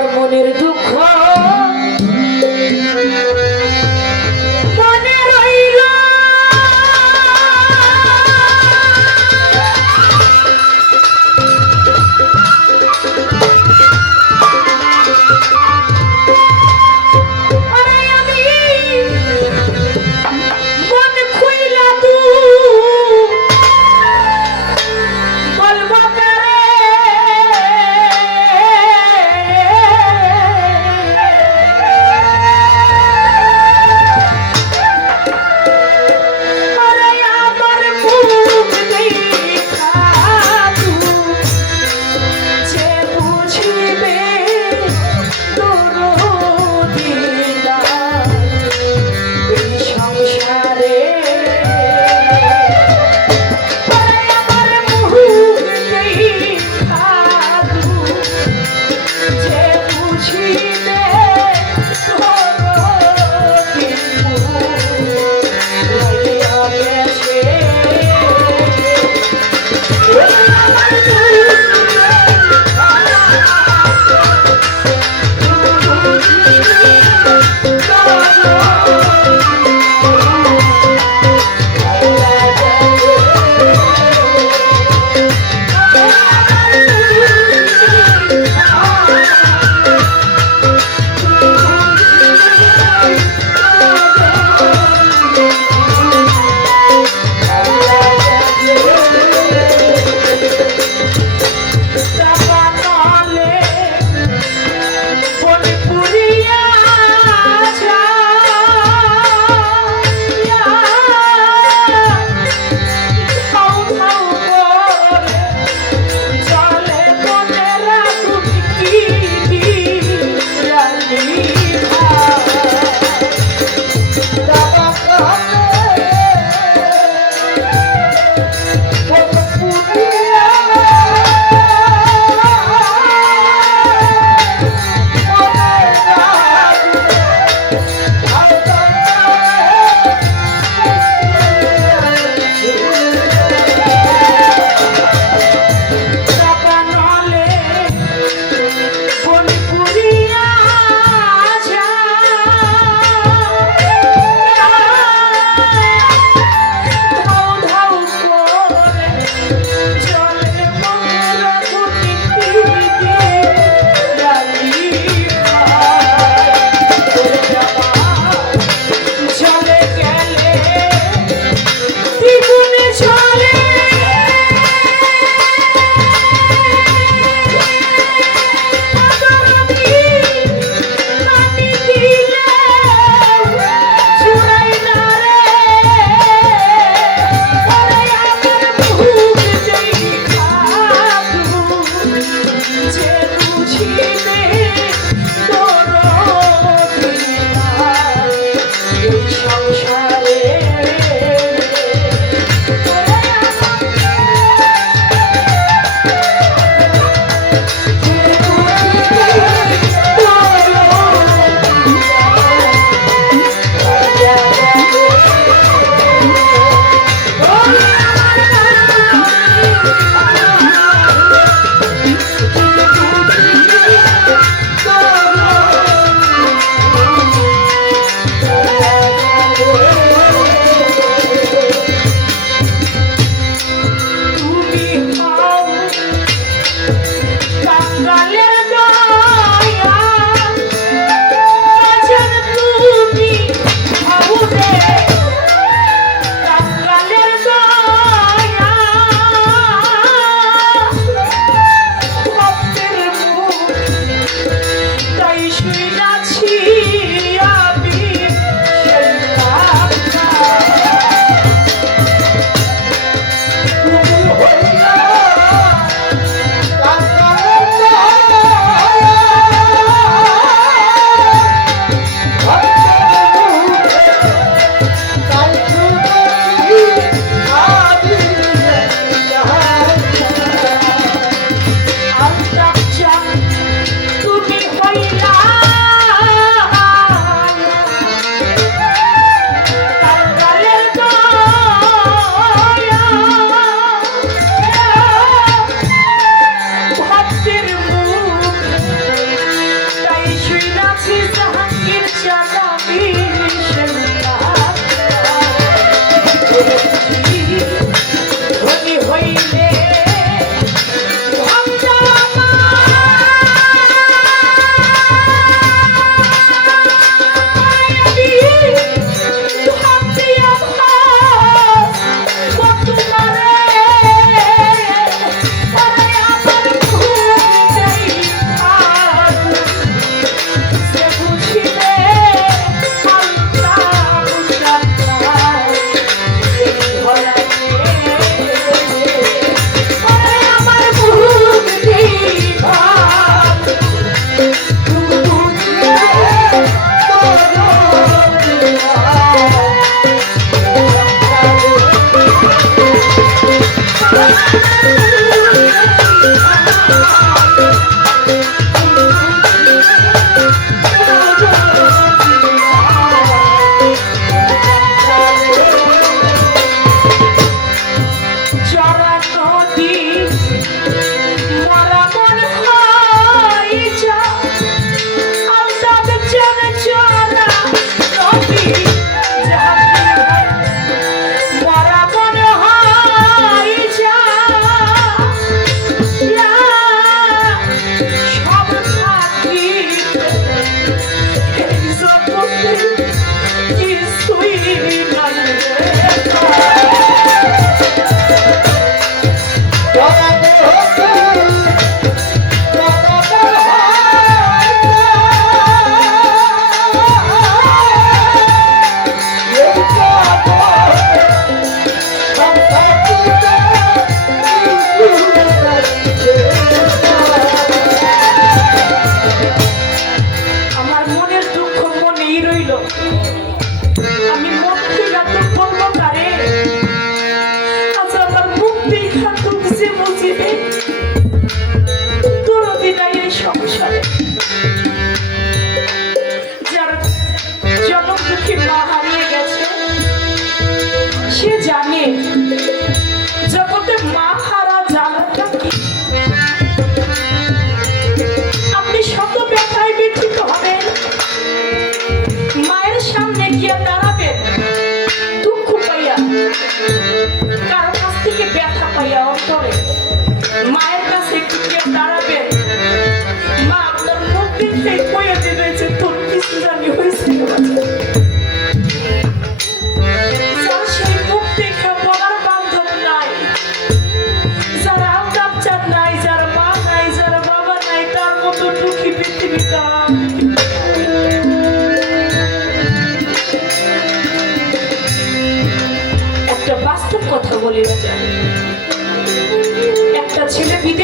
আমার মনের দুঃখ মনে রইল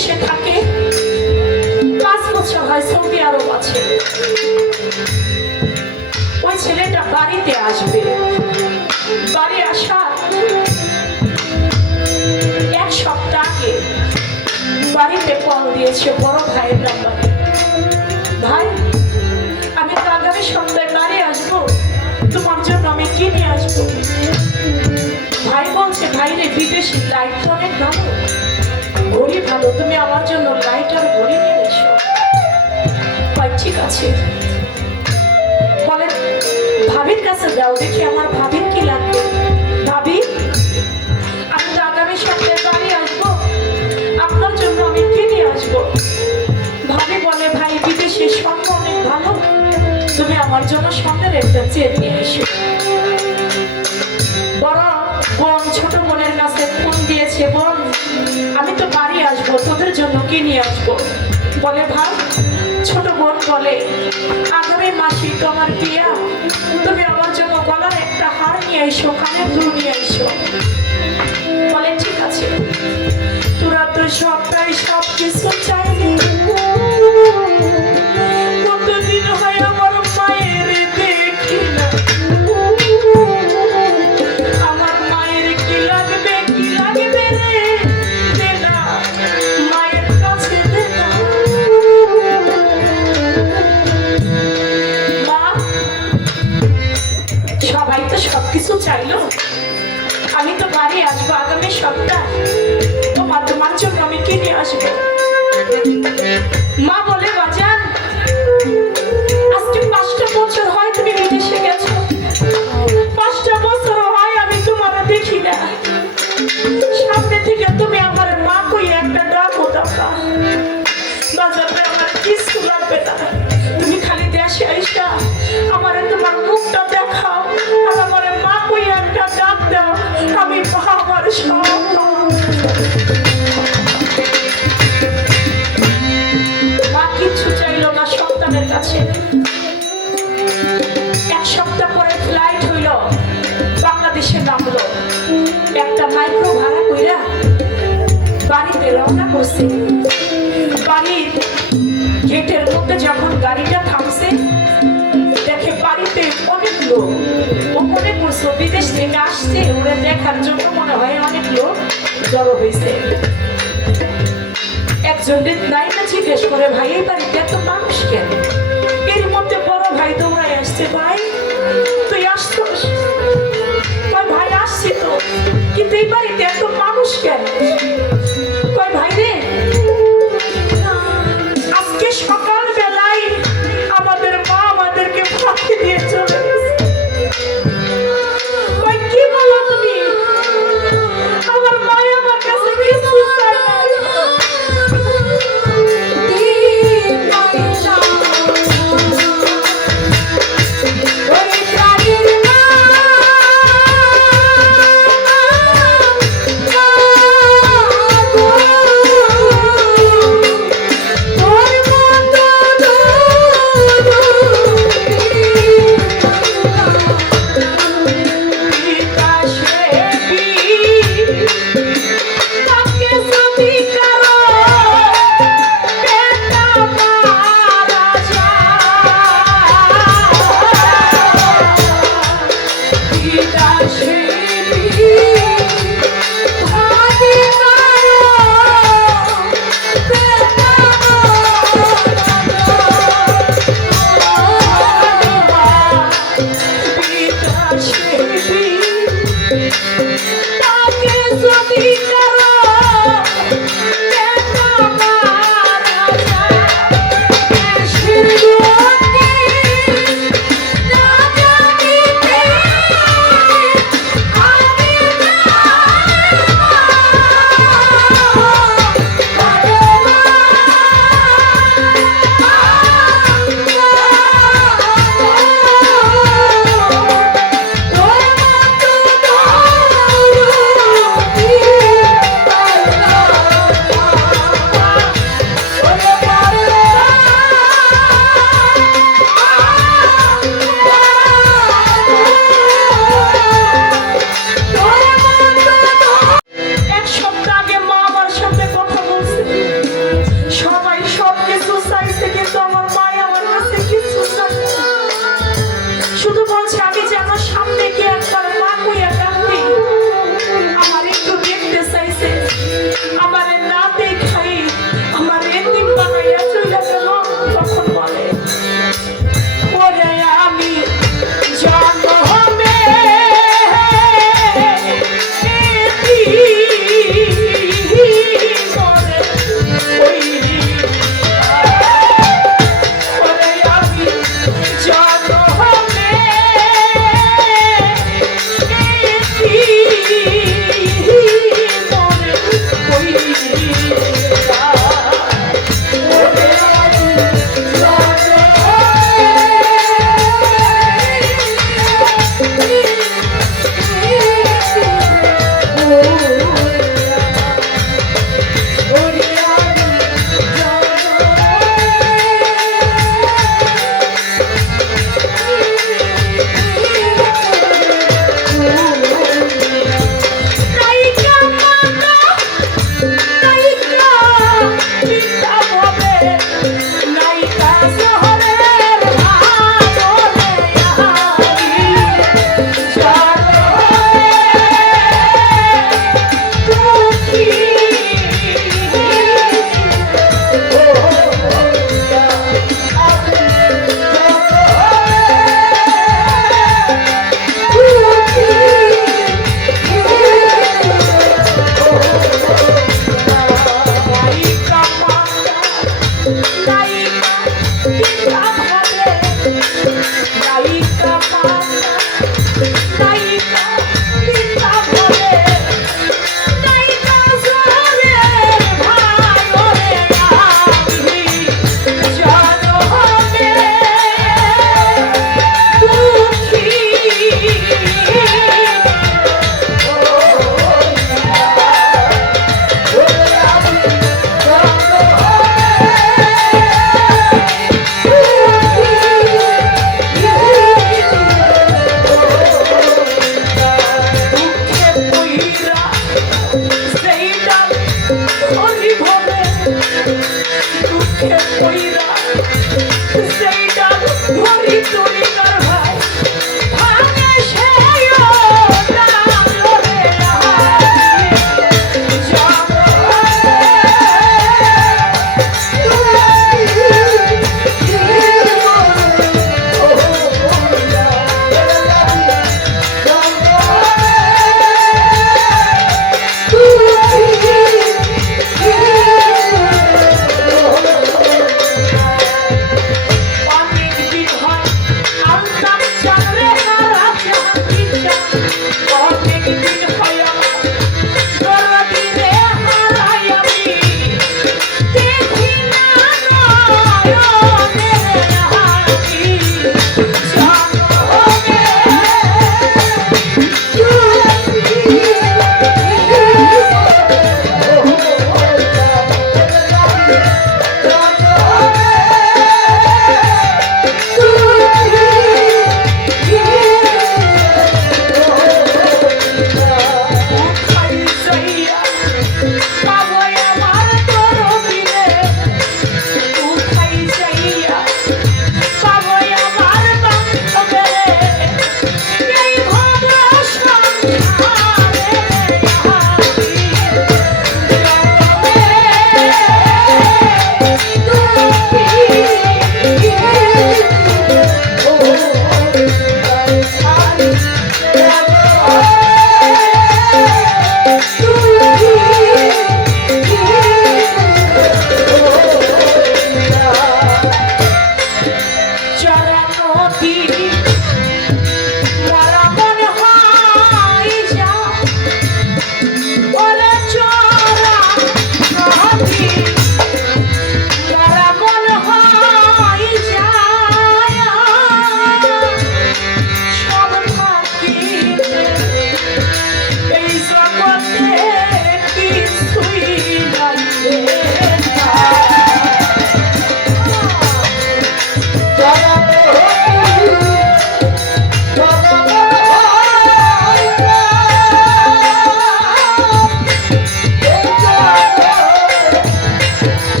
বিদেশে থাকে, 5 বছর হয় সৌদি আরব আছে। ওই ছেলেটা বাড়িতে আসবে, বাড়ি আসার 1 সপ্তাহ আগে বাড়িতে কল দিয়েছে বড় ভাইয়ের নাম্বারে। ভাই, আমি তো আগামী সপ্তাহে বাড়ি আসবো, তোমার জন্য আমি কি নিয়ে আসবো? ভাই বলছে, ভাই রে, বিদেশি লাইট তো অনেক ভালো, ঘড়ি ভালো, তুমি আমার জন্য লাইট আর ঘড়ি নিয়ে এসো। ভাই ঠিক আছে। বলে ভাবির কাছে যাও, দেখি আমার ভাবির কি লাগবে। ভাবি, আমি তো আগামী সপ্তাহে বাড়ি আসবো, আপনার জন্য আমি কি নিয়ে আসবো? ভাবি বলে, ভাই বিদেশি স্বর্ণ অনেক ভালো, তুমি আমার জন্য স্বর্ণের একটা চেন নিয়ে এসো। বড় বোন ছোট বোনের কাছে ফোন দিয়েছে, বোন আমি তো বাড়ি আসবো, তোদের জন্য কি নিয়ে আসবো? বলে ভাই, ছোট বোন বলে, আগামী মাসেই তো আমার বিয়া, তুমি আমার জন্য গলার একটা হার নিয়ে এসো, কানের দুল নিয়ে এসো। বলে ঠিক আছে। তোরা তো সবটাই সব কিছু চাইলি, কতদিন হয় আমার মায়ের দেখি না, আমার মায়ের কি লাগবে কি লাগবে রে, দে না মায়ের কাছে দে না। মা, সবাই তো সবকিছু চাইলো, আমি তো বাড়ি আসবো আগামী সপ্তাহ, তোমার জন্য আমি কি নিয়ে আসবো? মা বলে, বাজান আজকে 5টা বছর হয় তুমি বিদেশে গেছো, 5টা বছর হয় আমি তোমার দেখি না, সামনে থেকে তুমি আমার মা কই একটা ডাক হতাম না। বাজারে আমার কিছু লাগবে না, তুমি খালি দেশে আইসা আমার তোমার মুখটা দেখাও, আর আমার মা কই একটা ডাক দাও, আমি আমার সব। মা কিচ্ছু চাইল না সন্তানের কাছে। 1 সপ্তাহ পরে ফ্লাইট হইল, বাংলাদেশে নামলো, একটা মাইক্রো ভাড়া কইরা বাড়িতে রওনা করছে। বাড়ির গেটের মধ্যে যখন গাড়িটা থামছে, দেখে বাড়িতে অনেক লোক। ও মনে করছে বিদেশ থেকে আসছে, ওরা দেখার জন্য মনে হয় অনেক লোক জড়ো হয়েছে। একজন নাই না জিজ্ঞেস করে, ভাই এই বাড়িতে এত মানুষ কেন? এর মধ্যে বড় ভাই দৌড়াই আসছে, ভাই তুই আসছিস? ভাই আসছি তো, কিন্তু এই বাড়িতে এত মানুষ কেন? ভাই রে, আজকে সকাল বেলায় আমাদের মা আমাদেরকে ফাঁকি দিয়ে চলে গেছে। কি বলো তুমি? আমার মা আমার কাছে কিছু চায় না।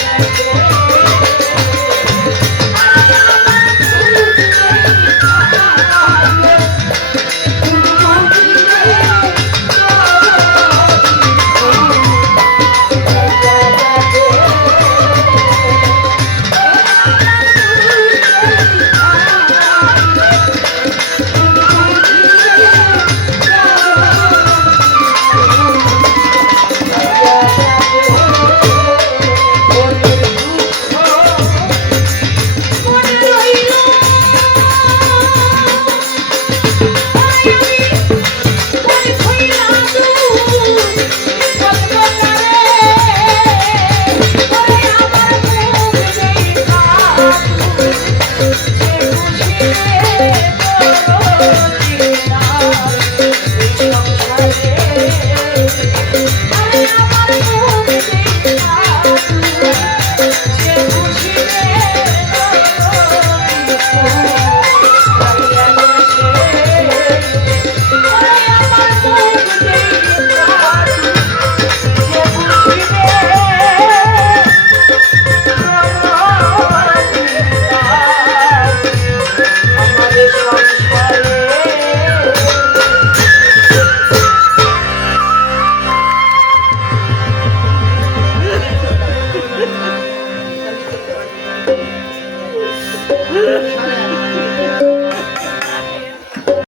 যাই গো